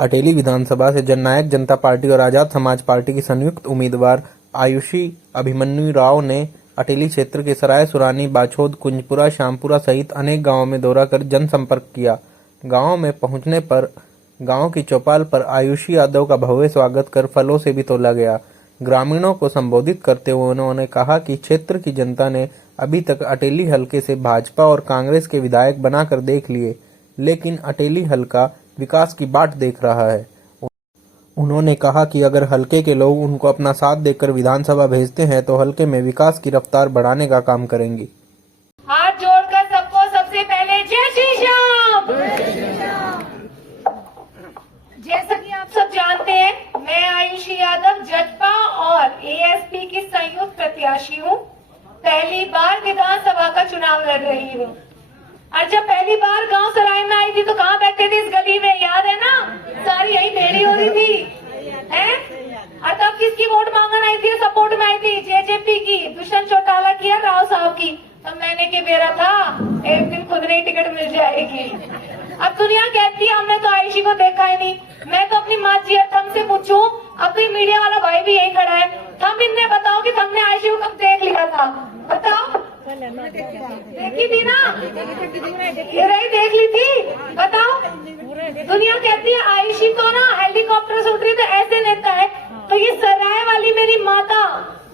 अटेली विधानसभा से जननायक जनता पार्टी और आजाद समाज पार्टी की संयुक्त उम्मीदवार आयुषी अभिमन्यु राव ने अटेली क्षेत्र के सराय सुरानी, बाछोद, कुंजपुरा, श्यामपुरा सहित अनेक गांवों में दौरा कर जनसंपर्क किया। गांव में पहुंचने पर गांव की चौपाल पर आयुषी यादव का भव्य स्वागत कर फलों से भी तोला गया। ग्रामीणों को संबोधित करते हुए उन्होंने कहा कि क्षेत्र की जनता ने अभी तक अटेली हलके से भाजपा और कांग्रेस के विधायक बनाकर देख लिए, लेकिन अटेली हलका विकास की बाट देख रहा है। उन्होंने कहा कि अगर हलके के लोग उनको अपना साथ देकर विधानसभा भेजते हैं तो हलके में विकास की रफ्तार बढ़ाने का काम करेंगे। हाथ जोड़कर सबको सबसे पहले जय श्री श्याम। जैसा कि आप सब जानते हैं, मैं आयुषी यादव जजपा और एएसपी की संयुक्त प्रत्याशी हूँ। पहली बार विधानसभा का चुनाव लड़ रही हूँ। और जब पहली बार गांव सराय में आई थी तो कहाँ बैठे थे? इस गली में, याद है ना? सारी यही ढेरी हो रही थी, हैं? और तब किसकी वोट मांगने आई थी? सपोर्ट में आई थी जेजेपी की, दुष्यंत चौटाला की, राव साहब की। तब मैंने के बेरा था एक दिन खुद नहीं टिकट मिल जाएगी। अब दुनिया कहती है हमने तो आयुषी को देखा ही नहीं। मैं तो अपनी माँ जी थम से पूछूं, अब तो मीडिया वाला भाई भी यही खड़ा है, थम इनने बताओ कि तुमने आयुषी को कब देख लिया था? बताओ। देखी थी ना? ये रही देख ली थी, बताओ। दुनिया कहती है आयुषी तो ना हेलीकॉप्टर से उतरी तो ऐसे नेता है। तो ये सराय वाली मेरी माता,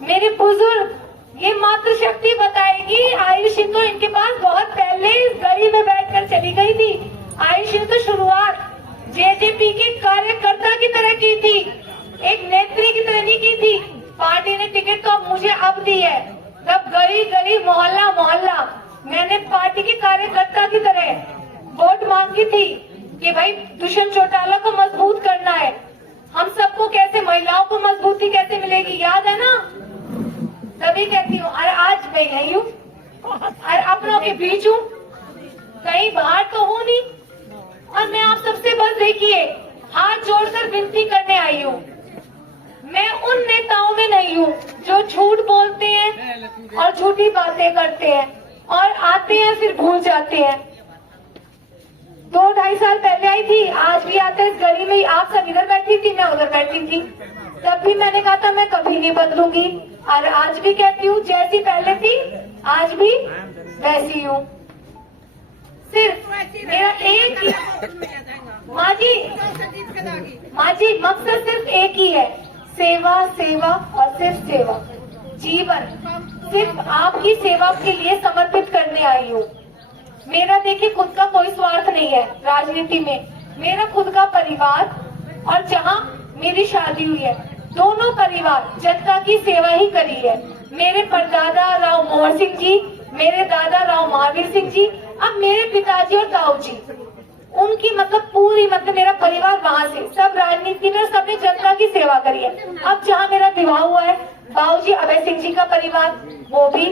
मेरी बुजुर्ग, ये मातृशक्ति बताएगी आयुषी तो इनके पास बहुत पहले इस गली में बैठकर चली गई थी। आयुषी तो शुरुआत जेजेपी के कार्यकर्ता की तरह की थी, एक नेत्री की तरह नहीं की थी। पार्टी ने टिकट तो मुझे अब दी है, तब गली गली मोहल्ला मोहल्ला मैंने पार्टी के कार्यकर्ता की तरह वोट मांगी थी कि भाई दुष्यंत चौटाला को मजबूत करना है। हम सबको कैसे, महिलाओं को मजबूती कैसे मिलेगी, याद है ना? तभी कहती हूँ। और आज मैं यही हूँ और अपनों के बीच हूँ, कहीं बाहर तो हूँ नहीं। और मैं आप सबसे बस देखिए हाथ जोड़कर विनती करने आई हूँ। मैं उन नेताओं में नहीं हूँ जो झूठ बोलते हैं और झूठी बातें करते हैं और आते हैं फिर भूल जाते हैं। 2-2.5 साल पहले आई थी, आज भी आते हैं इस गली में। आप सब इधर बैठी थी, मैं उधर बैठी थी। तब भी मैंने कहा था मैं कभी नहीं बदलूंगी और आज भी कहती हूँ जैसी पहले थी आज भी वैसी हूँ। सिर्फ मेरा एक ही माँ जी मकसद सिर्फ एक ही है, सेवा सेवा और सिर्फ सेवा। जीवन सिर्फ आपकी सेवा के लिए समर्पित करने आई हूँ। मेरा देखिए खुद का कोई स्वार्थ नहीं है राजनीति में। मेरा खुद का परिवार और जहाँ मेरी शादी हुई है, दोनों परिवार जनता की सेवा ही करी है। मेरे परदादा राव मोहर सिंह जी, मेरे दादा राव महावीर सिंह जी, अब मेरे पिताजी और ताऊ जी, उनकी पूरी मेरा परिवार वहाँ से सब राजनीति में सबने जनता की सेवा करी है। अब जहाँ मेरा विवाह हुआ है, बाबूजी अभय सिंह जी का परिवार, वो भी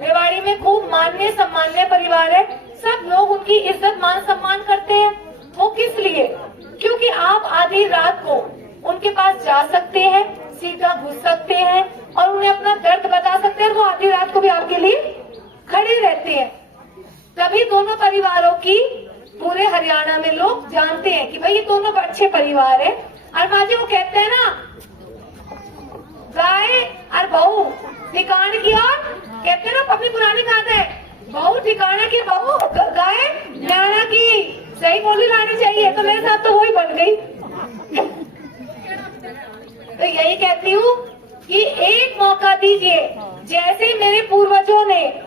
रेवाड़ी में खूब मान्य सम्मान्य परिवार है। सब लोग उनकी इज्जत मान सम्मान करते हैं। वो किस लिए? क्योंकि आप आधी रात को उनके पास जा सकते हैं, सीधा घुस सकते हैं और उन्हें अपना दर्द बता सकते हैं। वो आधी रात को भी आपके लिए खड़े रहते हैं। तभी दोनों परिवारों की पूरे हरियाणा में लोग जानते हैं कि भाई ये दोनों अच्छे परिवार है। और माँ जी वो कहते हैं ना, गाय और बहू ठिकाने की और, कहते हैं ना अपनी पुरानी कहावत है, बहू ठिकाने की, बहू गाय न्याणा की। सही बोली लानी चाहिए। तो मेरे साथ तो वही बन गई। तो यही कहती हूँ कि एक मौका दीजिए। जैसे मेरे पूर्वजों ने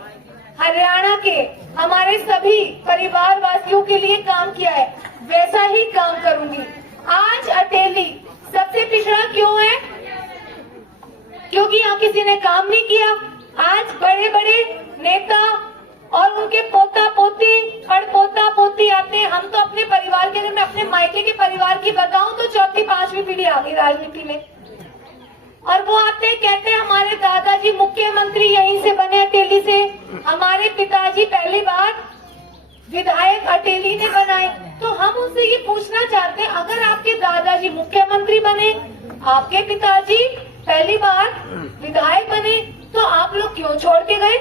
हरियाणा के हमारे सभी परिवार वासियों के लिए काम किया है, वैसा ही काम करूंगी। आज अटेली सबसे पिछड़ा क्यों है? क्योंकि यहाँ किसी ने काम नहीं किया। आज बड़े बड़े नेता और उनके पोता पोती और पोता पोती आते हैं। हम तो अपने परिवार के, मैं अपने मायके के परिवार की बताऊं तो 4th-5वीं पीढ़ी आ गई राजनीति में। और वो आते हैं, कहते हैं हमारे दादाजी मुख्यमंत्री यहीं से बने अटेली से, हमारे पिताजी पहली बार विधायक अटेली ने बनाए। तो हम उनसे ये पूछना चाहते हैं, अगर आपके दादाजी मुख्यमंत्री बने, आपके पिताजी पहली बार विधायक बने, तो आप लोग क्यों छोड़ के गए?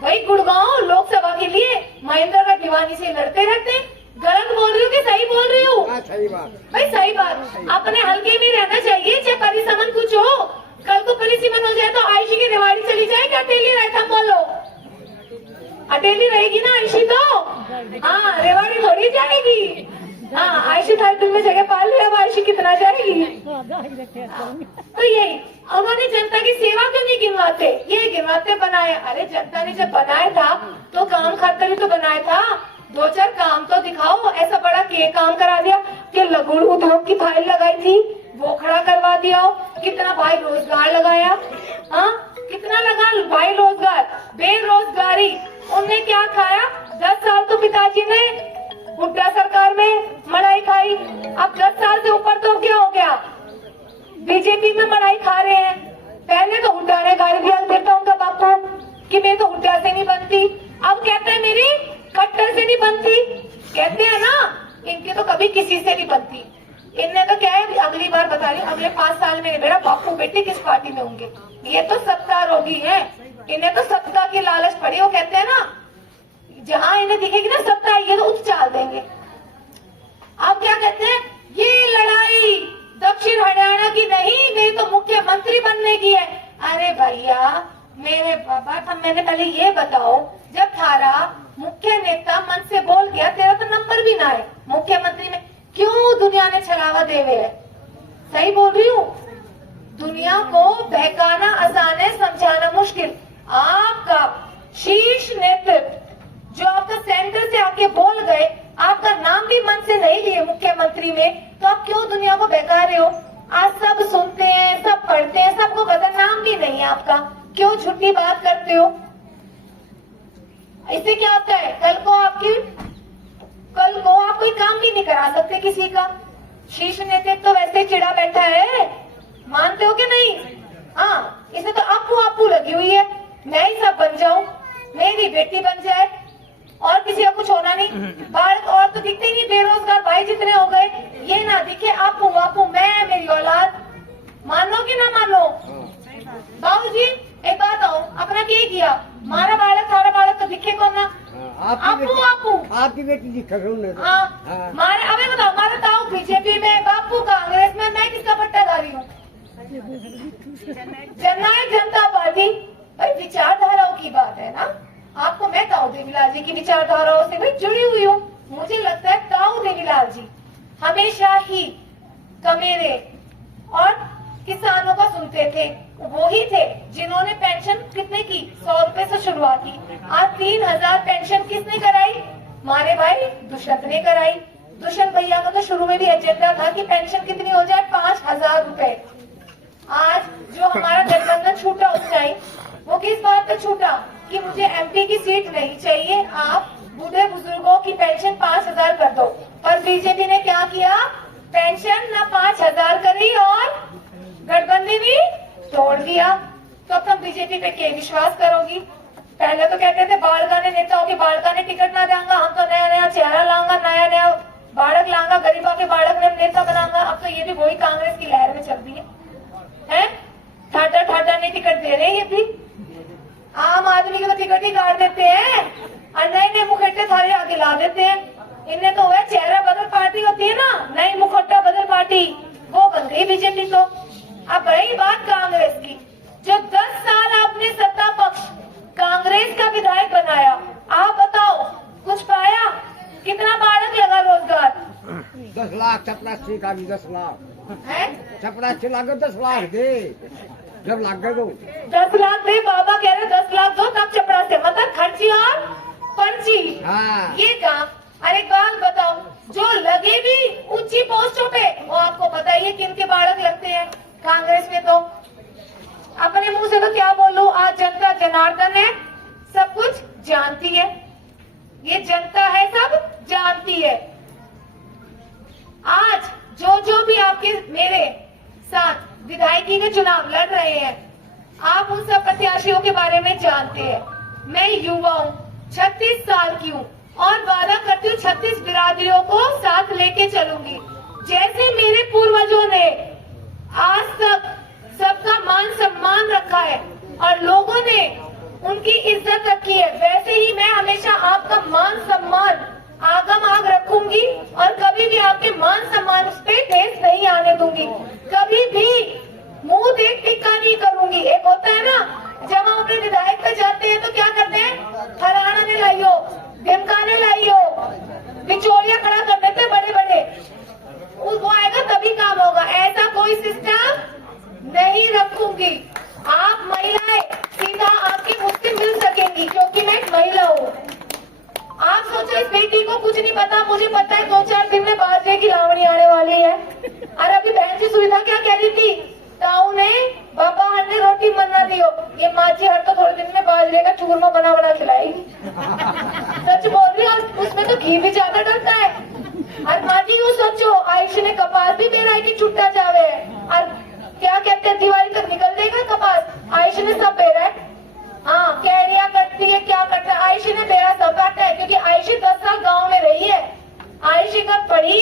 भाई गुड़गांव लोकसभा के लिए महेंद्र का दीवानी से लड़ते रहते, गलत बोल रही हूँ कि सही बोल रही हूँ? हाँ, सही बात। भाई सही बात। अपने हल्के में रहना चाहिए, चाहे परिसमन कुछ हो। कल को परिसीमन हो जाए तो आयुषी की रेवाड़ी चली जाएगी, अटेली रहता बोलो, अटेली रहेगी ना आयुषी तो। हाँ, रेवाड़ी थोड़ी जाएगी। हाँ, आयुषी थाई दिल में जगह पाल लिया, अब आयुषी कितना जाएगी? तो यही उन्होंने जनता की सेवा क्यों नहीं गिनवाते? ये गिनवाते बनाए। अरे जनता ने जब बनाया था तो काम खातिर ही तो बनाया था। 2-4 काम तो दिखाओ। ऐसा बड़ा के काम करा दिया कि लघु उद्योग की फाइल लगाई थी वो खड़ा करवा दिया हो। कितना भाई रोजगार लगाया? हाँ, कितना लगा भाई रोजगार? बेरोजगारी उनने क्या खाया? 10 साल तो पिताजी ने हुड्डा सरकार में मलाई खाई। अब 10 साल से ऊपर तो क्या हो गया? बीजेपी में मलाई खा रहे हैं। पहले तो हुड्डा ने गाली दिया देता उनका बापू कि मैं तो हुड्डा से नहीं बनती। अब कहते हैं मेरी खट्टर से नहीं बनती। कहते हैं ना, इनके तो कभी किसी से नहीं बनती। इनने तो क्या है, अगली बार बता रही हूँ, अगले 5 साल में मेरा बापू बेटे किस पार्टी में होंगे? ये तो सत्तारोगी है। इन्हें तो सत्ता की लालच पड़ी। वो कहते हैं ना, जहाँ इन्हें दिखेगी ना सत्ता, ये तो उछाल देंगे। अब क्या कहते हैं, ये लड़ाई दक्षिण हरियाणा की नहीं, मेरी तो मुख्यमंत्री बनने की है। अरे भैया मेरे बाबा, अब मैंने पहले ये बताओ, जब थारा मुख्य नेता मन से बोल गया, तेरा तो नंबर भी ना है मुख्यमंत्री में, क्यों दुनिया ने छलावा देवे है? सही बोल रही हूँ? दुनिया को बहकाना आसान है, समझाना मुश्किल। आपका शीर्ष नेतृत्व जो आपका सेंटर से आके बोल गए, आपका नाम भी मन से नहीं लिए मुख्यमंत्री में, तो आप क्यों दुनिया को बहका रहे हो? आज सब सुनते हैं, सब पढ़ते हैं, सबको पता नाम भी नहीं है आपका, क्यों झूठी बात करते हो? इससे क्या होता है? कल को आप कोई काम भी नहीं करा सकते किसी का। शीर्ष नेतृत्व तो वैसे चिड़ा बैठा है, मानते हो कि नहीं? हाँ, इसे तो आपू लगी हुई है, मैं ही सब बन जाऊं, मेरी बेटी बन जाए और किसी का कुछ होना नहीं। बाहर और तो दिखते ही नहीं, बेरोजगार भाई जितने हो गए, ये ना दिखे आपू मैं, मेरी औलाद। मानो कि ना मानो? बाबू जी एक बात आओ, अपना क्या किया? मारा बालक थारा बालक तो दिखे कौन ना? आपू आपकी बेटी दिखा हाँ, मारे। अबे बताओ, मारा ताऊ बीजेपी में, बापू कांग्रेस में, मैं किसका पट्टाधारी हूँ? जननायक जनता पार्टी। भाई विचारधाराओं की बात है ना। आपको मैं ताऊ देवीलाल जी की विचारधाराओं से भी जुड़ी हुई हूँ। मुझे लगता है ताऊ देवीलाल जी हमेशा ही कमेरे और किसानों का सुनते थे। वो ही थे जिन्होंने पेंशन कितने की? 100 रुपए से शुरुआत की। आज 3000 पेंशन किसने कराई? मारे भाई दुष्यंत ने कराई। दुष्यंत भैया का तो शुरू में भी एजेंडा था कि पेंशन कितनी हो जाए? 5000 रुपए। आज जो हमारा गठबंधन छूटा उस टाइम, वो किस बात पे छूटा? कि मुझे एमपी की सीट नहीं चाहिए, आप बूढ़े बुजुर्गों की पेंशन 5000 कर दो। पर बीजेपी ने क्या किया? पेंशन ना 5000 करी और गठबंधन भी तोड़ दिया। तो अब तुम बीजेपी पे क्या विश्वास करोगी? पहले तो कहते थे बालका ने नेताओं की बालका ने टिकट ना देंगा, हम तो नया नया चेहरा लाऊंगा, नया नया बालक लाऊंगा, गरीबों के बालक ने नेता बनाऊंगा। अब तो ये भी वही कांग्रेस की लहर में चल रही है। ठाटा ने टिकट दे रहे हैं, ये भी आम आदमी के तो टिकट ही काट देते हैं और नए नए मुखट्टे थारे आगे ला देते हैं। इनने तो हुआ चेहरा बदल पार्टी होती है ना, नई मुखट्टा बदल पार्टी, वो बन गई बीजेपी। तो अब रही बात कांग्रेस की, जो 10 साल आपने सत्ता पक्ष कांग्रेस का विधायक बनाया, आप बताओ कुछ पाया? कितना बालक लगा रोजगार? 10 लाख चपरासी का भी 10 लाख है। चपरासी लाख 10 लाख दे, जब लाग गए तो 10 लाख दे। बाबा कह रहे 10 लाख दो तब चपरासी, मतलब खर्ची और पंची। हाँ। ये काम। अरे एक बात बताओ, जो लगे भी ऊंची पोस्टों पे, वो आपको पता ही है किन के बालक लगते हैं कांग्रेस में। तो अपने मुंह से तो क्या बोलूं, आज जनता जनार्दन है, सब कुछ जानती है। ये जनता है, सब जानती है। आज जो भी आपके मेरे साथ विधायकी के चुनाव लड़ रहे हैं, आप उन सब प्रत्याशियों के बारे में जानते हैं। मैं युवा हूँ, 36 साल की हूँ और वादा करती हूँ 36 बिरादरियों को साथ लेके चलूंगी। जैसे मेरे पूर्वजों ने आज तक सबका मान सम्मान रखा है और लोगों ने उनकी इज्जत रखी है, वैसे ही मैं हमेशा आपका मान सम्मान आगम आग रखूं। रखूंगी और कभी भी आपके मान सम्मान पे ठेस नहीं आने दूंगी। कभी भी मुंह देख टिक्का नहीं करूंगी। एक होता है ना, जब हम अपने विधायक पे जाते हैं तो क्या करते हैं, फलाने लाइयो, ढिमकाने लाइयो, बिचौलिया खड़ा कर देते बड़े बड़े, वो आएगा तभी काम होगा। ऐसा कोई सिस्टम नहीं रखूंगी। आप महिलाएं सीधा आपकी मुझसे मिल सकेंगी क्योंकि मैं एक महिला हूँ। आप सोचो इस बेटी को कुछ नहीं पता, मुझे पता है 2-4 दिन में बाजे की लावणी आने वाली है। और अभी बहन जी सुविधा क्या कह रही थी, ताऊ ने बाबा हन्ने रोटी बनना दियो, ये माची हर तो थोड़े दिन में बाजरे का चूरमा बना बना खिलाएगी। सच बोल रही हूँ, और उसमें तो घी भी ज्यादा डलता है। और माजी यूँ सोचो, आयुष ने कपास भी मेरा की छुट्टा जावे, और क्या कहते हैं दिवाली तक निकल देगा कपास, आयुष ने सब पेरा है। हाँ, कैरिया कटती है, क्या करता है, आयुषी ने मेरा सब काटा है, क्योंकि आयुषी 10 साल गांव में रही है। आयुषी का पढ़ी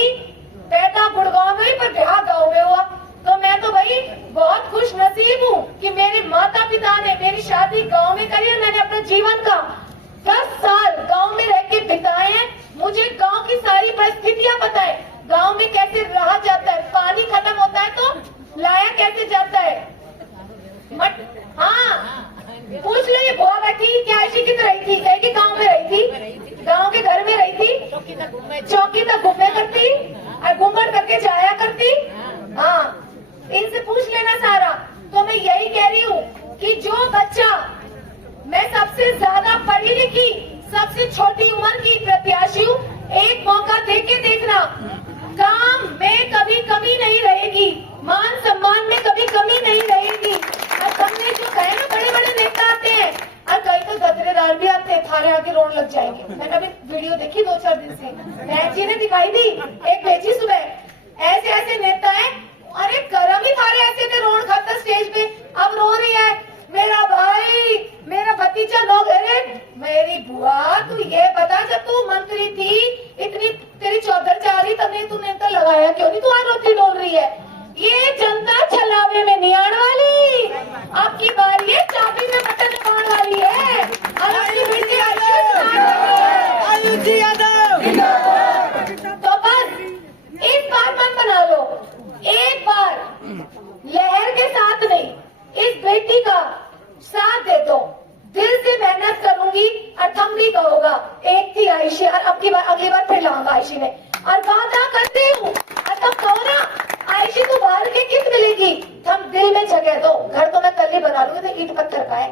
पैदा गुड़गांव में, पर ब्याह गांव में हुआ। तो मैं तो भाई बहुत खुश नसीब हूँ कि मेरे माता पिता ने मेरी शादी गांव में करी, और मैंने अपने जीवन का 10 साल गांव में रह के बिताए हैं। मुझे गांव की सारी परिस्थितियां पता है, गांव में कैसे रहा जाता है, पानी खत्म होता है तो लाया कैसे जाता है। हाँ, पूछ लो, ये बुआ बैठी क्या आयुषी कित रही थी, कहीं की गांव में रही थी, गांव के घर में रही थी, चौकी तक घूमे करती और घूमट करके जाया करती। हाँ, इनसे पूछ लेना सारा। तो मैं यही कह रही हूँ कि जो बच्चा, मैं सबसे ज्यादा पढ़ी लिखी, सबसे छोटी उम्र की प्रत्याशी हूँ, एक मौका देके देखना, काम में कभी कमी नहीं रहेगी, मान सम्मान में कभी कमी नहीं रहेगी। और हमने जो कहे ना, बड़े बड़े नेता आते हैं और कई तो गदरेदार भी आते हैं, थारे आगे रोने लग जाएंगे। मैंने अभी वीडियो देखी 2-4 दिन से, बहन जी ने दिखाई दी, एक भेजी सुबह, ऐसे ऐसे नेता है, अरे कर्म ही थारे ऐसे थे, रोन खाता स्टेज पे, अब रो रही है, मेरा भाई, मेरा भतीजा लोग, अरे मेरी बुआ तू ये बता, जब तू मंत्री थी, इतनी तेरी चौधर जा रही, तब तूने तो लगाया क्यों नहीं, तू आज रोटी डोल रही है। ये जनता छलावे में नहीं आने वाली, आपकी बारी है चाबी में बटन दबाने वाली है। और अपनी बेटी आयुषी यादव, तो बस इस बार मन बना लो, एक बार लहर के साथ नहीं, इस बेटी का साथ दे दो, दिल से मेहनत करूंगी और थम भी कहोगा। एक थी आयुषी, और अगली बार फिर लाऊंगा आयुषी ने, और वादा करती हूँ, और तब कहो ना आयुषी तू बाहर के कित मिलेगी, हम दिल में जगह दो। घर तो मैं कल ही बना लूंगी, तो ईट पत्थर का है,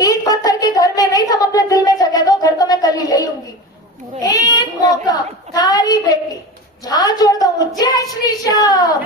ईट पत्थर के घर में नहीं, हम अपने दिल में जगह दो, घर तो मैं कल ही ले लूंगी। एक मौका, थारी बेटी, हाथ जोड़ दूँ, जय श्री श्याम।